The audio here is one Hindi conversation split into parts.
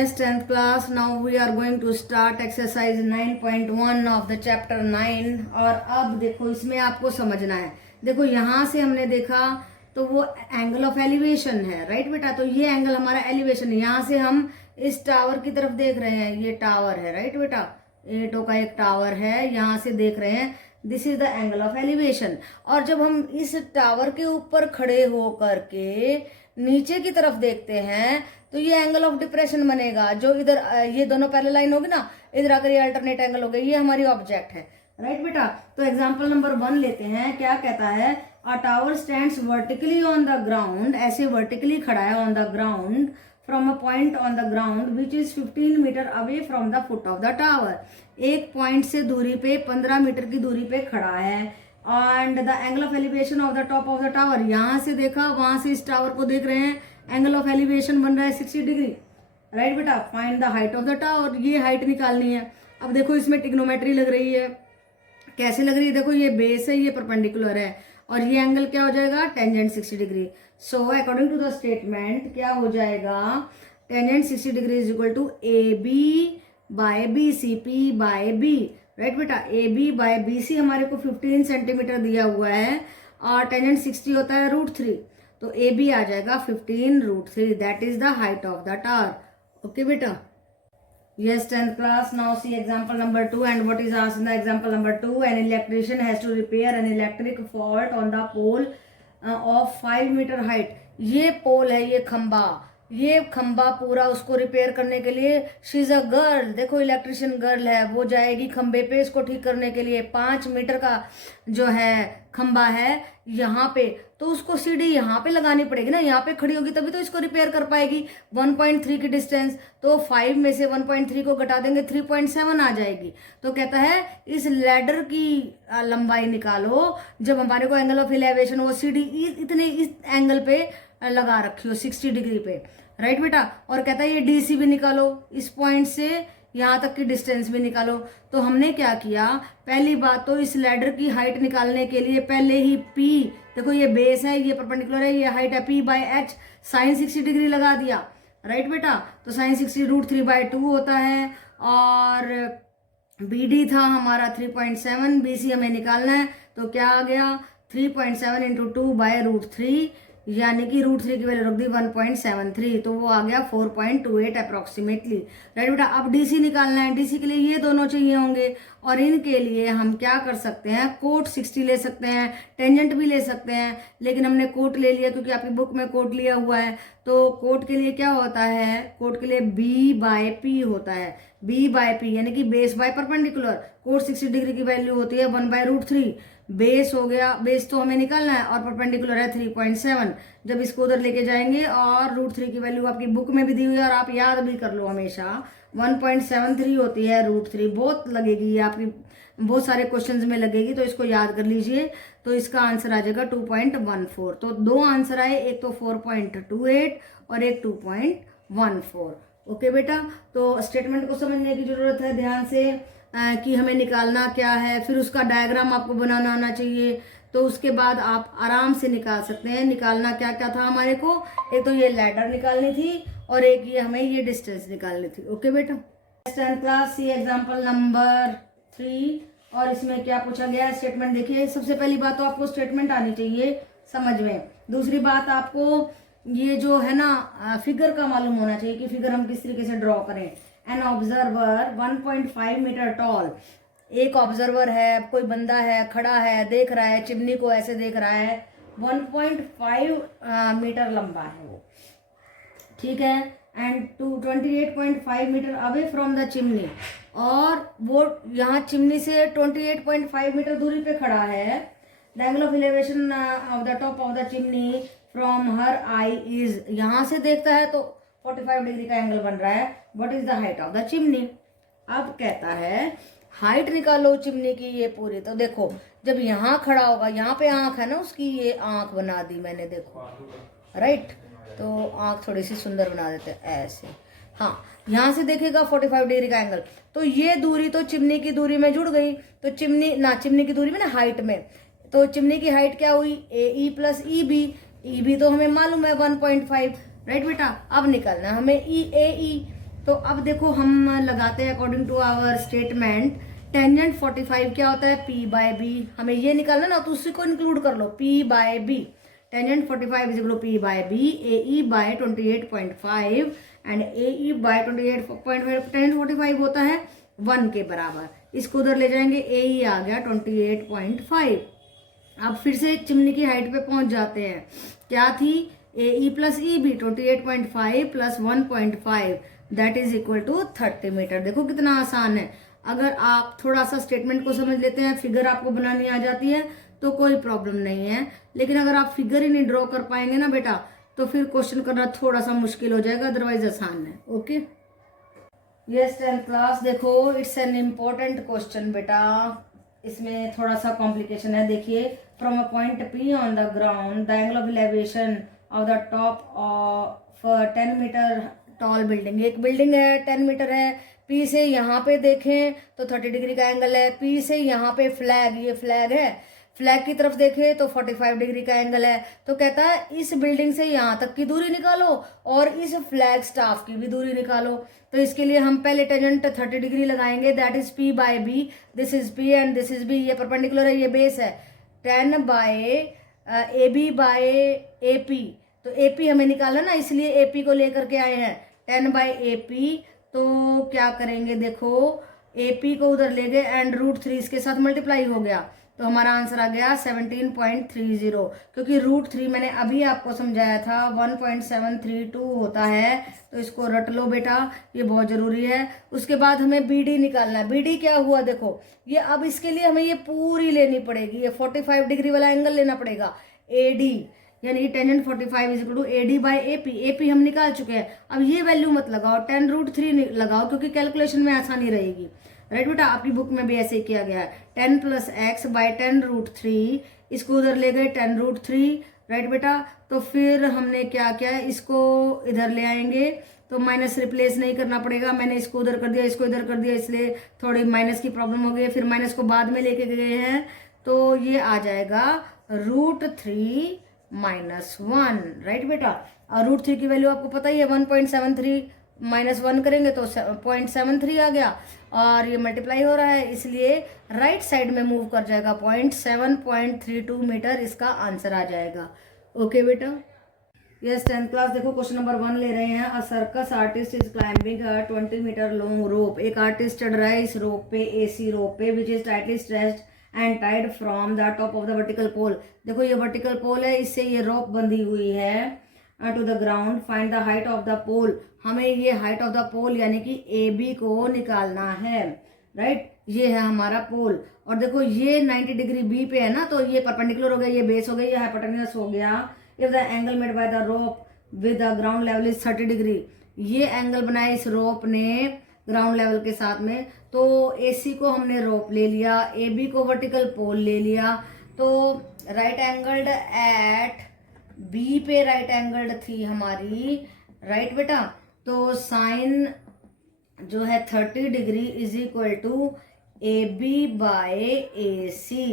Yes, 10th class. Now we are going to start exercise 9.1 of the chapter 9. और अब देखो इसमें आपको समझना है. देखो यहाँ से हमने देखा तो वो एंगल ऑफ एलिवेशन है, राइट बेटा. तो ये एंगल हमारा एलिवेशन है. यहाँ से हम इस टावर की तरफ देख रहे हैं, ये टावर है, राइट बेटा. ईंटों का एक टावर है, यहाँ से देख रहे हैं. This is the angle of elevation. और जब हम इस टावर के ऊपर खड़े हो करके नीचे की तरफ देखते हैं तो ये एंगल ऑफ डिप्रेशन बनेगा. जो इधर ये दोनों पैरेलल लाइन होगी ना, इधर आकर ये अल्टरनेट एंगल हो गया. ये हमारी ऑब्जेक्ट है, राइट बेटा. तो एग्जांपल नंबर 1 लेते हैं. क्या कहता है? A tower stands vertically on the ground. ऐसे वर्टिकली खड़ा है on the ground from a point on the ground which is 15 metre away from the foot of the tower. एक पॉइंट से दूरी पे 15 मीटर की दूरी पे खड़ा है. And the angle of elevation of the top of the tower. यहाँ से देखा, वहां से इस टावर को देख रहे हैं, एंगल ऑफ एलिवेशन बन रहा है 60 डिग्री, राइट बेटा. Find the height of the tower. ये हाइट निकालनी है. अब देखो इसमें ट्रिग्नोमेट्री लग रही है. कैसे लग रही है? देखो ये बेस है, ये परपेंडिकुलर है, और ये एंगल क्या हो जाएगा? Tangent 60 degree. So according to the statement क्या हो जाएगा? Tangent 60 degree is equal to A B by B C, P by B, right बेटा. A B by B C हमारे को 15 सेंटीमीटर दिया हुआ है और टेंजेंट 60 होता है √3. तो ए बी आ जाएगा 15√3. That is the height of the tower. Okay बेटा. Yes, 10th class. Now see example number 2 and what is asked in the example number 2. An electrician has to repair an electric fault on the pole of 5 meter height. ये पोल है, ये खंबा पूरा उसको रिपेयर करने के लिए. She is a girl. देखो इलेक्ट्रिशियन गर्ल है, वो जाएगी खंबे पे इसको ठीक करने के लिए. 5 मीटर का जो है खंबा है यहाँ पे, तो उसको सीढ़ी यहाँ पे लगानी पड़ेगी ना. यहाँ पे खड़ी होगी तभी तो इसको रिपेयर कर पाएगी. 1.3 की डिस्टेंस, तो 5 में से 1.3 को घटा देंगे, 3.7 आ जाएगी. तो कहता है इस लैडर की लंबाई निकालो जब हमारे को एंगल ऑफ एलिवेशन वो सीढ़ी इतने इस एंगल पे लगा रखी हो 60 डिग्री पे, राइट बेटा. और कहता है ये डीसी भी निकालो, इस पॉइंट से यहाँ तक की डिस्टेंस भी निकालो. तो हमने क्या किया? पहली बात तो इस लैडर की हाइट निकालने के लिए पहले ही P, देखो ये बेस है, ये परपेंडिकुलर है, ये हाइट है, P by H sine 60 degree लगा दिया, राइट बेटा. तो साइन 60 √3/2 होता है. और BD था हमारा 3.7, BC हमें निकालना है. तो क्या आ गया? 3.7 × 2/√3, यानी कि √3 की वैल्यू रख दी 1.73. तो वो आ गया 4.28 अप्रोक्सीमेटली, राइट बेटा. अब डीसी निकालना है. डीसी के लिए ये दोनों चाहिए होंगे, और इनके लिए हम क्या कर सकते हैं? कोट 60 ले सकते हैं, टेंजेंट भी ले सकते हैं, लेकिन हमने कोट ले लिया क्योंकि आपकी बुक में कोट लिया हुआ है. तो कोट के लिए क्या होता है? कोट के लिए B/P होता है. B/P यानी कि base by perpendicular. Cot 60 degree की वैल्यू होती है 1/√3. बेस हो गया, बेस तो हमें निकालना है, और परपेंडिकुलर है 3.7. जब इसको उधर लेके जाएंगे, और √3 की वैल्यू आपकी बुक में भी दी हुई है और आप याद भी कर लो हमेशा, 1.73 होती है √3. बहुत लगेगी ये आपकी, बहुत सारे क्वेश्चंस में लगेगी, तो इसको याद कर लीजिए. तो इसका आंसर आ जाएगा 2.14. तो 2 आंसर आए, एक तो 4.28 और एक 2.14. ओके बेटा. तो स्टेटमेंट को समझने की जरूरत है ध्यान से, कि हमें निकालना क्या है. फिर उसका डायग्राम आपको बनाना आना चाहिए, तो उसके बाद आप आराम से निकाल सकते हैं. निकालना क्या क्या था हमारे को? एक तो ये लैडर निकालनी थी, और एक ये हमें ये डिस्टेंस निकालनी थी. ओके बेटा. 10th class C example number 3. और इसमें क्या पूछा गया है? स्टेटमेंट देखिए. सबसे पहली बात तो आपको स्टेटमेंट आनी चाहिए समझ में. दूसरी बात आपको ये जो है ना फिगर का मालूम होना चाहिए कि फिगर हम किस तरीके से ड्रॉ करें. An observer 1.5 metre tall. एक ऑब्जर्वर है, कोई बंदा है, खड़ा है, देख रहा है, चिमनी को ऐसे देख रहा है. 1.5 मीटर लंबा है वो, ठीक है. And 28.5 metre away from the chimney. और वो यहाँ चिमनी से 28.5 मीटर दूरी पे खड़ा है. The angle of elevation of the top of the chimney from her I is, यहाँ से देखता है तो 45 डिग्री का एंगल बन रहा है. What is the height of the chimney? अब कहता है हाइट निकालो चिमनी की ये पूरी. तो देखो जब यहाँ खड़ा होगा, यहाँ पे आंख है ना उसकी, ये आंख बना दी मैंने, देखो, राइट. तो आंख थोड़ी सी सुंदर बना देते हैं ऐसे. हाँ, यहाँ से देखेगा 45 डिग्री का एंगल. तो ये दूरी तो चिमनी की दूरी में जुड़ गई. तो चिमनी की दूरी में ना, हाइट में, तो चिमनी की हाइट क्या हुई? AE + EB. EB तो हमें मालूम है 1.5, राइट बेटा. अब निकालना हमें AE. तो अब देखो हम लगाते हैं according to our statement, tangent 45 क्या होता है, पी बाय बी। हमें ये निकालना ना, तो उसी को इंक्लूड कर लो, P by B. Tangent 45 is equal to P by B, A E by 28.5 and A E by 28.5। Tangent 45 होता है 1 के बराबर, इसको उधर ले जाएंगे, ए ई आ गया 28.5। अब फिर से चिमनी की हाइट पे पहुंच जाते हैं, क्या थी, A E plus E B 28.5 plus 1.5 that is equal to 30 metre. देखो कितना आसान है। अगर आप थोड़ा सा स्टेटमेंट को समझ लेते हैं, फिगर आपको बनानी आ जाती है तो कोई प्रॉब्लम नहीं है, लेकिन अगर आप फिगर ही नहीं ड्रॉ कर पाएंगे ना बेटा, तो फिर क्वेश्चन करना थोड़ा सा मुश्किल हो जाएगा, अदरवाइज आसान है। ओके, यस 10th क्लास, देखो इट्स एन इम्पोर्टेंट क्वेश्चन बेटा, इसमें थोड़ा सा कॉम्प्लिकेशन है। देखिए, from a point P on the ground the angle of elevation of the top of 10 metre tall building. एक बिल्डिंग है 10 मीटर है, पी से यहाँ पे देखें तो 30 डिग्री का एंगल है, पी से यहाँ पे फ्लैग, ये फ्लैग है, फ्लैग की तरफ देखें तो 45 डिग्री का एंगल है। तो कहता है इस बिल्डिंग से यहाँ तक की दूरी निकालो और इस फ्लैग स्टाफ की भी दूरी निकालो। तो इसके लिए हम पहले टेंजेंट 30 डिग्री लगाएंगे, that is P by B, this is P and this is B, ये परपेंडिकुलर है, ये बेस है, 10 by A B by A P. तो ए पी हमें निकालना ना, इसलिए ए पी को लेकर के आए हैं, 10 बाय ए पी। तो क्या करेंगे, देखो ए पी को उधर ले गए एंड √3 इसके साथ मल्टीप्लाई हो गया, तो हमारा आंसर आ गया 17.30, क्योंकि √3 मैंने अभी आपको समझाया था 1.732 होता है, तो इसको रट लो बेटा, ये बहुत जरूरी है। उसके बाद हमें बी डी निकालना है। बी डी क्या हुआ, देखो ये, अब इसके लिए हमें ये पूरी लेनी पड़ेगी, ये 45 डिग्री वाला एंगल लेना पड़ेगा, ए डी, यानी tangent 45 is equal to A D by A P. A P हम निकाल चुके हैं, अब ये वैल्यू मत लगाओ, 10√3 लगाओ, क्योंकि कैलकुलेशन में आसानी रहेगी। राइट बेटा, आपकी बुक में भी ऐसे ही किया गया है, 10 प्लस एक्स बाई 10√3, इसको उधर ले गए 10√3। राइट बेटा, तो फिर हमने क्या किया, इसको इधर ले आएंगे, तो माइनस रिप्लेस नहीं करना पड़ेगा, मैंने इसको उधर कर दिया, इसको इधर कर दिया, इसलिए थोड़ी माइनस की प्रॉब्लम हो गई, फिर माइनस को बाद में लेके गए हैं, तो ये आ जाएगा √3 - 1। राइट बेटा, और √3 की वैल्यू आपको पता ही है 1.73, -1 करेंगे तो 0.73 आ गया, और ये मल्टीप्लाई हो रहा है, इसलिए राइट साइड में मूव कर जाएगा, 7.32 मीटर इसका आंसर आ जाएगा। ओके बेटा, यस 10th क्लास, देखो क्वेश्चन नंबर 1 ले रहे हैं। A circus artist is climbing a 20 metre long rope. एक आर्टिस्ट चढ़ रहा है इस रोप पे, एसी रोप पे, which is tightly stretched and tied from the top of the vertical pole. देखो ये वर्टिकल पोल है, इससे ये रोप बंधी हुई है to the ground, find the height of the pole. हमें ये हाइट ऑफ द पोल यानी कि ए बी को निकालना है। राइट, ये है हमारा पोल, और देखो ये 90 डिग्री बी पे है ना, तो ये परपेंडिकुलर हो गया, ये बेस हो गई, ये हाइपोटेन्यूस हो गया। If the angle made by the rope with the ground level is 30 degree, ये एंगल बनाया इस रोप ने ग्राउंड लेवल के साथ में, तो एसी को हमने रोप ले लिया, ए बी को वर्टिकल पोल ले लिया, तो राइट एंगल्ड एट बी पे राइट एंगल्ड थी हमारी। राइट बेटा, तो साइन जो है 30 degree is equal to A B by A C,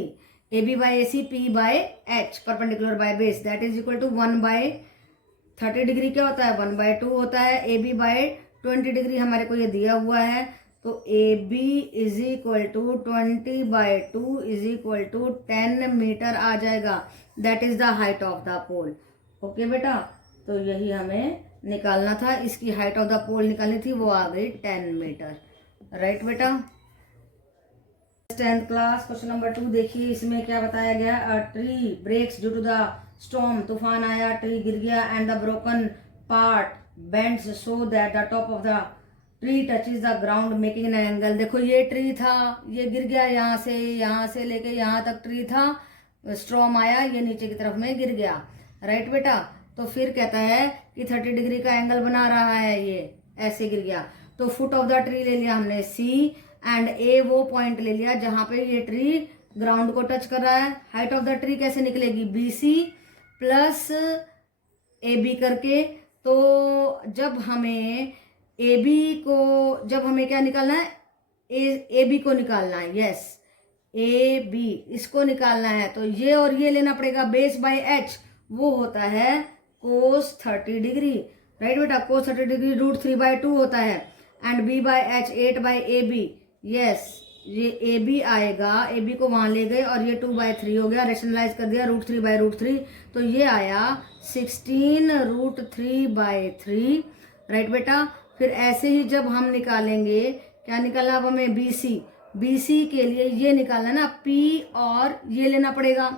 A B by A C, P by H, perpendicular by base, that is equal to 1/30 degree क्या होता है, 1/2 होता है। ए बी बाय 20 डिग्री हमारे को ये दिया हुआ है, तो A B is equal to 20/2 is equal to 10 metre आ जाएगा, that is the height of the pole. Okay बेटा, तो यही हमें निकालना था, इसकी हाइट ऑफ द पोल निकालनी थी, वो आ गई 10 मीटर। राइट बेटा, 10th क्लास क्वेश्चन नंबर 2 देखिए, इसमें क्या बताया गया, a tree breaks due to the storm, तूफान आया, ट्री गिर गया, and the broken part bends so that the top of the tree touches the ground making an angle. देखो ये ट्री था, ये गिर गया, यहाँ से लेके यहाँ तक ट्री था, स्टॉर्म आया, ये नीचे की तरफ में गिर गया। राइट बेटा, तो फिर कहता है कि 30 डिग्री का एंगल बना रहा है, ये ऐसे गिर गया, तो फुट ऑफ द ट्री ले लिया हमने सी, एंड ए वो पॉइंट ले लिया जहां पे ये ट्री ग्राउंड को टच कर रहा है। हाइट ऑफ द ट्री कैसे निकलेगी, B C plus A B करके, तो जब हमें क्या निकालना है, ए बी को निकालना है, यस ए बी इसको निकालना है, तो ये और ये लेना पड़ेगा, बेस बाय एच वो होता है कोस 30 डिग्री। राइट बेटा, कोस 30 डिग्री √3/2 होता है, and B by H 8 by A B, yes ये ए बी आएगा, ए बी को वहां ले गए और ये 2/3 हो गया, रेशनलाइज कर दिया √3/√3, तो ये आया 16√3/3, राइट बेटा। फिर ऐसे ही जब हम निकालेंगे, क्या निकालना अब हमें बी सी के लिए ये निकालना ना पी और ये लेना पड़ेगा,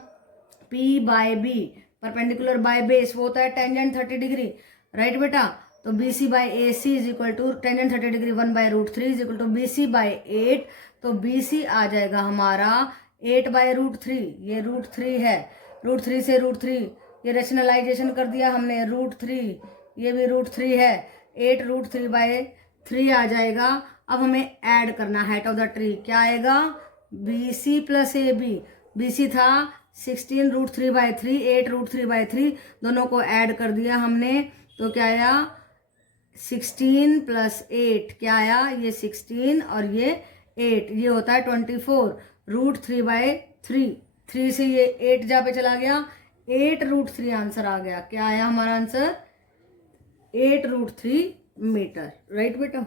P by B perpendicular by base, वो होता है टेंजेंट 30 डिग्री, राइट बेटा। तो B C by A C is equal to tangent 30 degree 1/√3 is equal to B C by 8, तो बी सी आ जाएगा हमारा 8/√3, ये √3 है, √3 से √3 ये रेशनलाइजेशन कर दिया हमने, √3 ये भी √3 है, 8√3/3 आ जाएगा। अब हमें ऐड करना हाइट ऑफ द ट्री, क्या आएगा B C plus A B, B C था 16√3/3, 8√3/3, दोनों को ऐड कर दिया हमने, तो क्या आया 16 + 8, क्या आया ये 16 और ये 8, ये होता है 24, √3/3, 3 से ये 8 जा पे चला गया, 8√3 आंसर आ गया, क्या आया हमारा आंसर 8√3 मीटर, राइट बेटा।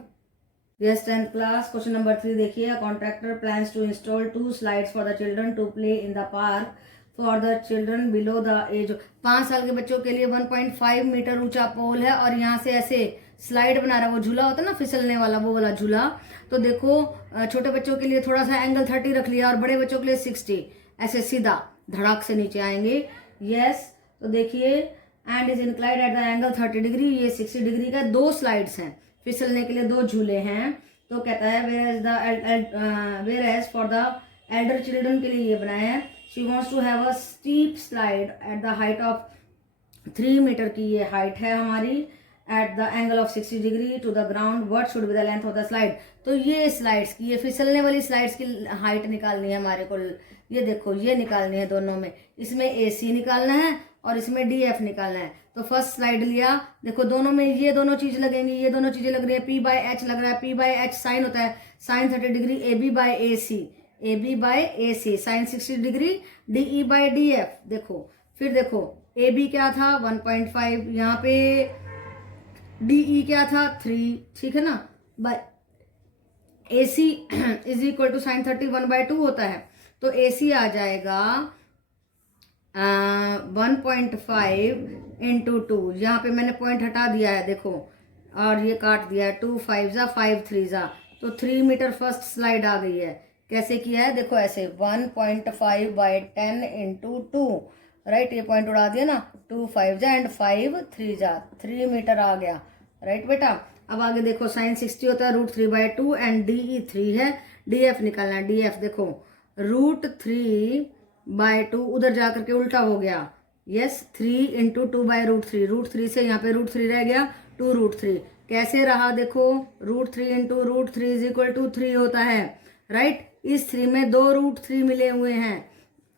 Yes 10th class question number 3 देखिए, contractor plans to install 2 slides for the children to play in the park for the children below the age, 5 साल के बच्चों के लिए 1.5 मीटर ऊंचा पोल है और यहाँ से ऐसे स्लाइड बना रहा है, वो झूला होता है ना फिसलने वाला, वो वाला झूला। तो देखो छोटे बच्चों के लिए थोड़ा सा एंगल 30 रख लिया और बड़े बच्चों के लिए 60, ऐसे सीधा धड़ाक से नीचे आएंगे, यस। तो देखिए and is inclined at the angle 30 degree, ये 60 डिग्री का, 2 स्लाइड्स हैं फिसलने के लिए, 2 झूले हैं। तो कहता है where age for the elder children के लिए ये बनाया है, she wants to have a steep slide at the height of 3 metre की ये हाइट है हमारी, at the angle of 60 degree to the ground, what should be the length of the slide. तो ये स्लाइड्स की, ये फिसलने वाली स्लाइड्स की हाइट निकालनी है हमारे को, ये देखो ये निकालनी है दोनों में, इसमें ए सी निकालना है और इसमें डी एफ निकालना है। तो फर्स्ट स्लाइड लिया, देखो दोनों में ये दोनों चीज लगेंगी, ये दोनों चीजें लग रही है, पी बाय एच लग रहा है, पी बाय एच साइन होता है sine 30 degree, A B by A C, A B by A C sine 60 degree, D E by D F. देखो फिर देखो ए बी क्या था 1.5, यहाँ पे डी ई क्या था 3, ठीक है ना, by A C is equal to sine 30 1/2 होता है, तो ए सी आ जाएगा 1.5 × 2, यहाँ पे मैंने पॉइंट हटा दिया है देखो, और ये काट दिया है, 2 5 जा 5 3 जा, तो 3 मीटर फर्स्ट स्लाइड आ गई है। कैसे किया है देखो, ऐसे 1.5/10 × 2, राइट, ये पॉइंट उड़ा दिया ना, 2 5 जा एंड 5 3 जा, 3 मीटर आ गया, राइट बेटा। अब आगे देखो साइन 60 होता है √3/2 एंड डी ई 3 है, डी एफ निकालना है, डी एफ देखो √3/2 उधर जाकर के उल्टा हो गया, यस 3 × 2/√3, √3 से यहाँ पे √3 रह गया, 2√3 कैसे रहा देखो, √3 × √3 इज इक्वल टू 3 होता है, राइट। इस 3 में 2 √3 मिले हुए हैं,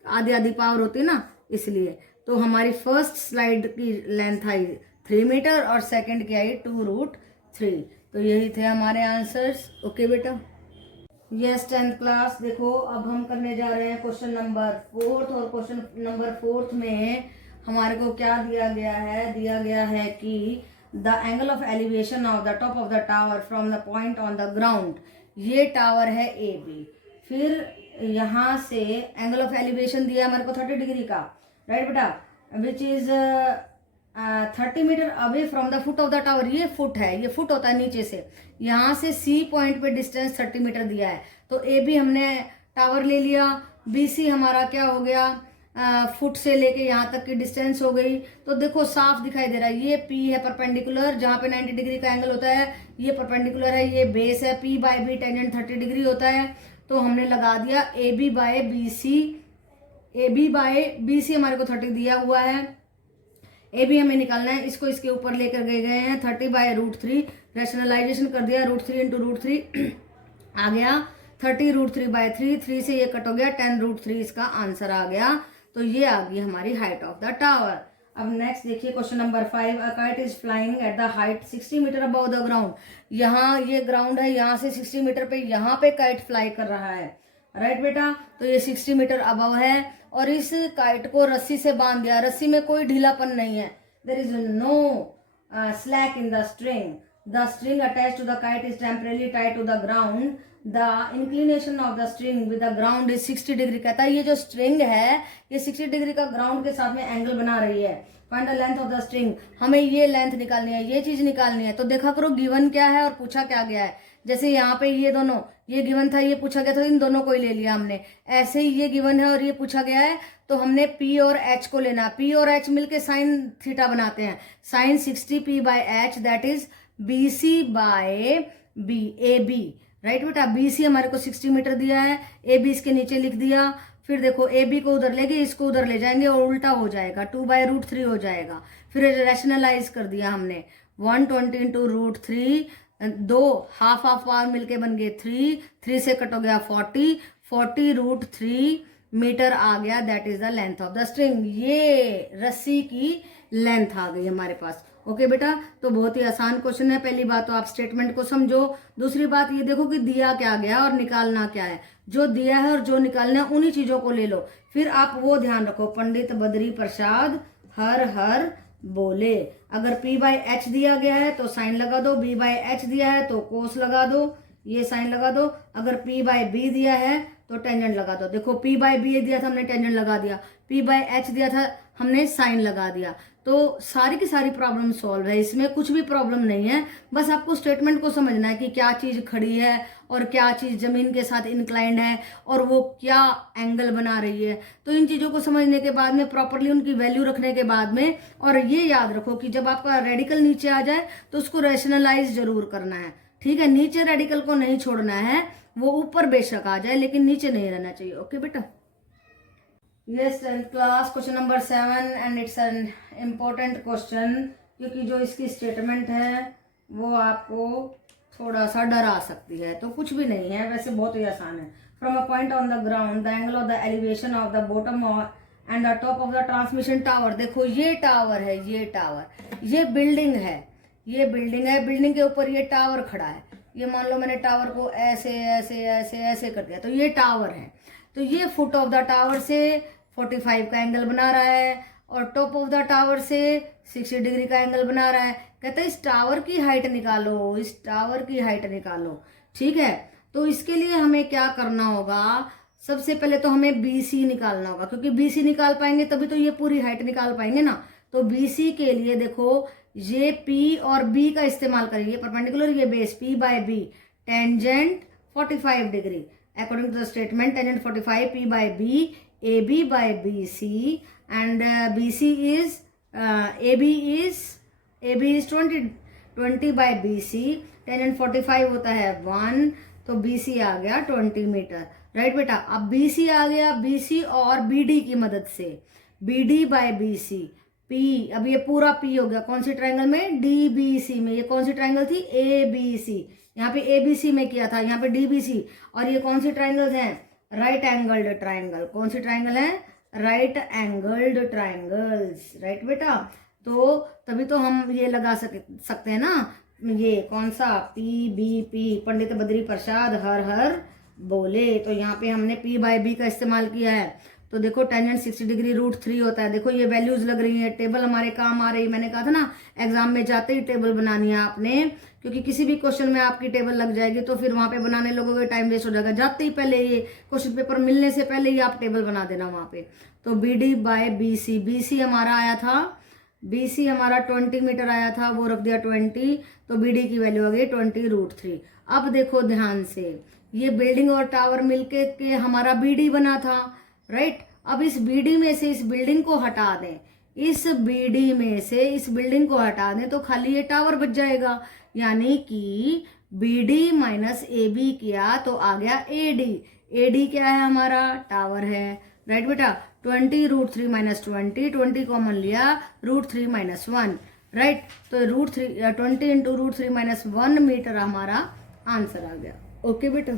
आधी आधी पावर होती है ना, इसलिए। तो हमारी फर्स्ट स्लाइड की लेंथ आई 3 मीटर और सेकंड की आई 2√3। तो यही थे हमारे आंसर्स, ओके बेटा। यस 10th क्लास देखो, अब हम करने जा रहे हैं क्वेश्चन नंबर 4, और क्वेश्चन नंबर 4 में हमारे को क्या दिया गया है कि the angle of elevation of the top of the tower from the point on the ground, ये टावर है ए बी, फिर यहाँ से एंगल ऑफ एलिवेशन दिया हमारे को 30 डिग्री का, राइट बेटा, which is 30 metre away from the foot of the tower, ये फुट है, ये फुट होता है नीचे से, यहाँ से सी पॉइंट पे डिस्टेंस 30 मीटर दिया है। तो ए बी हमने टावर ले लिया, बी सी हमारा क्या हो गया, फुट से लेके यहाँ तक की डिस्टेंस हो गई। तो देखो साफ दिखाई दे रहा है, ये पी है परपेंडिकुलर, जहाँ पे 90 डिग्री का एंगल होता है, ये परपेंडिकुलर है, ये बेस है, P by B tangent 30 degree होता है। तो हमने लगा दिया A B by B C, A B by B C हमारे को 30 दिया हुआ है, ए बी हमें निकालना है, इसको इसके ऊपर लेकर गए हैं 30/√3, रेशनलाइजेशन कर दिया, √3 × √3 आ गया 30√3/3, 3 से ये कट हो गया 10√3, इसका आंसर आ गया। तो ये आ गई हमारी हाइट ऑफ द टावर। अब नेक्स्ट देखिए question number 5, a kite is flying at the height 60 metre above the ground, यहाँ ये ग्राउंड है, यहाँ से 60 मीटर पे यहाँ पे काइट फ्लाई कर रहा है, राइट बेटा। तो ये 60 मीटर अबव है और इस काइट को रस्सी से बांध दिया, रस्सी में कोई ढीलापन नहीं है, there is no slack in the string, the string attach to the kite is temporarily tied to the ground, the inclination of the string with the ground is 60 degree. कहता है ये जो स्ट्रिंग है ये 60 डिग्री का ग्राउंड के साथ में एंगल बना रही है। Find the length of the string, हमें ये लेंथ निकालनी है, ये चीज निकालनी है। तो देखा करो गिवन क्या है और पूछा क्या गया है। जैसे यहाँ पे ये दोनों, ये गिवन था, ये पूछा गया था, इन दोनों को ही ले लिया हमने। ऐसे ही ये गिवन है और ये पूछा गया है, तो हमने P और H को लेना। P और H मिलके साइन थीटा बनाते हैं। Sine 60p/h that is BC/B AB, right बेटा। BC हमारे को 60 मीटर दिया है, AB इसके नीचे लिख दिया। फिर देखो AB को उधर लेके इसको उधर ले जाएंगे और उल्टा हो जाएगा, 2/√3 हो जाएगा। फिर रैशनलाइज कर दिया हमने, 120 इंटू √3, दो हाफ पावर मिलके बन गए 3 से कट हो गया 40 मीटर आ गया। That is the length of the string. ये रस्सी की लेंथ आ गई हमारे पास। ओके बेटा, तो बहुत ही आसान क्वेश्चन है। पहली बात तो आप स्टेटमेंट को समझो, दूसरी बात ये देखो कि दिया क्या गया और निकालना क्या है। जो दिया है और जो निकालना है उन्हीं चीजों को ले लो। फिर आप वो ध्यान रखो, पंडित बद्री प्रसाद हर हर बोले। अगर P/H दिया गया है तो साइन लगा दो, B/H दिया है तो कोस लगा दो, ये साइन लगा दो। अगर P/B दिया है तो टेंजेंट लगा दो। देखो P/B दिया था हमने टेंजेंट लगा दिया, P/H दिया था हमने साइन लगा दिया। तो सारी की सारी प्रॉब्लम सॉल्व है, इसमें कुछ भी प्रॉब्लम नहीं है। बस आपको स्टेटमेंट को समझना है कि क्या चीज खड़ी है और क्या चीज जमीन के साथ इंक्लाइंड है और वो क्या एंगल बना रही है। तो इन चीजों को समझने के बाद में, प्रॉपरली उनकी वैल्यू रखने के बाद में, और ये याद रखो कि जब आपका रेडिकल नीचे आ जाए तो उसको रैशनलाइज जरूर करना है। ठीक है, नीचे रेडिकल को नहीं छोड़ना है, वो ऊपर बेशक आ जाए लेकिन नीचे नहीं रहना चाहिए। ओके बेटा। Yes, 10th class question number 7 and it's an important question, क्योंकि जो इसकी स्टेटमेंट है वो आपको थोड़ा सा डरा सकती है। तो कुछ भी नहीं है, वैसे बहुत ही आसान है। From a point on the ground the angle of the elevation of the bottom and the top of the transmission tower. देखो ये टावर है, ये टावर, ये बिल्डिंग है, ये बिल्डिंग है, बिल्डिंग के ऊपर ये टावर खड़ा है। ये मान लो मैंने टावर को ऐसे ऐसे ऐसे ऐसे कर दिया, तो ये टावर है। तो ये फुट ऑफ द टावर से 45 का एंगल बना रहा है और टॉप ऑफ द टावर से 60 डिग्री का एंगल बना रहा है। कहते हैं इस टावर की हाइट निकालो, इस टावर की हाइट निकालो। ठीक है, तो इसके लिए हमें क्या करना होगा, सबसे पहले तो हमें BC निकालना होगा, क्योंकि BC निकाल पाएंगे तभी तो ये पूरी हाइट निकाल पाएंगे ना। तो BC के लिए देखो ये P और B का इस्तेमाल करेंगे, परपेंडिकुलर, ये base P/B, tangent 45 degree. According to the statement, tangent 45, P/B, AB/BC, and BC is AB is 20/BC, tangent 45 होता है 1, तो BC आ गया 20 मीटर। राइट बेटा, अब BC आ गया, BC और BD की मदद से BD/BC, P, अब ये पूरा P हो गया कौन सी ट्रायंगल में, DBC में। ये कौन सी ट्रायंगल थी, ABC, यहाँ पे ABC में किया था, यहाँ पे DBC। और ये कौन सी ट्रायंगल्स हैं, राइट एंगल्ड ट्रायंगल। कौन सी ट्रायंगल है, राइट एंगल्ड ट्रायंगल्स। राइट बेटा, तो तभी तो हम ये लगा सकते हैं ना, ये कौन सा, PBP, पंडित बद्री प्रसाद हर हर बोले। तो यहाँ पे हमने P/B का इस्तेमाल किया है। तो देखो टेंजेंट 60 डिग्री √3 होता है। देखो ये वैल्यूज लग रही है, टेबल हमारे काम आ रही। मैंने कहा था ना एग्जाम में जाते ही टेबल बनानी है आपने, क्योंकि किसी भी क्वेश्चन में आपकी टेबल लग जाएगी तो फिर वहां पे बनाने लोगों का टाइम वेस्ट हो जाएगा। जाते ही पहले ये क्वेश्चन पेपर मिलने से पहले ही आप टेबल बना देना वहां पे। तो BD/BC, BC हमारा आया था, BC हमारा 20 मीटर आया था, वो रख दिया 20, तो BD की वैल्यू आ गई 20 √3। अब देखो ध्यान से, ये बिल्डिंग और टावर मिलके के हमारा BD बना था, राइट। अब इस BD में से इस बिल्डिंग को हटा दें, इस BD में से इस बिल्डिंग को हटा दें तो खाली ये टावर बच जाएगा। यानी कि BD - AB किया तो आ गया AD। AD क्या है हमारा, टावर है, राइट बेटा। 20 √3 - 20 कॉमन लिया, √3 - 1, राइट। तो 20 × √3 - 1 मीटर हमारा आंसर आ गया। ओके बेटा।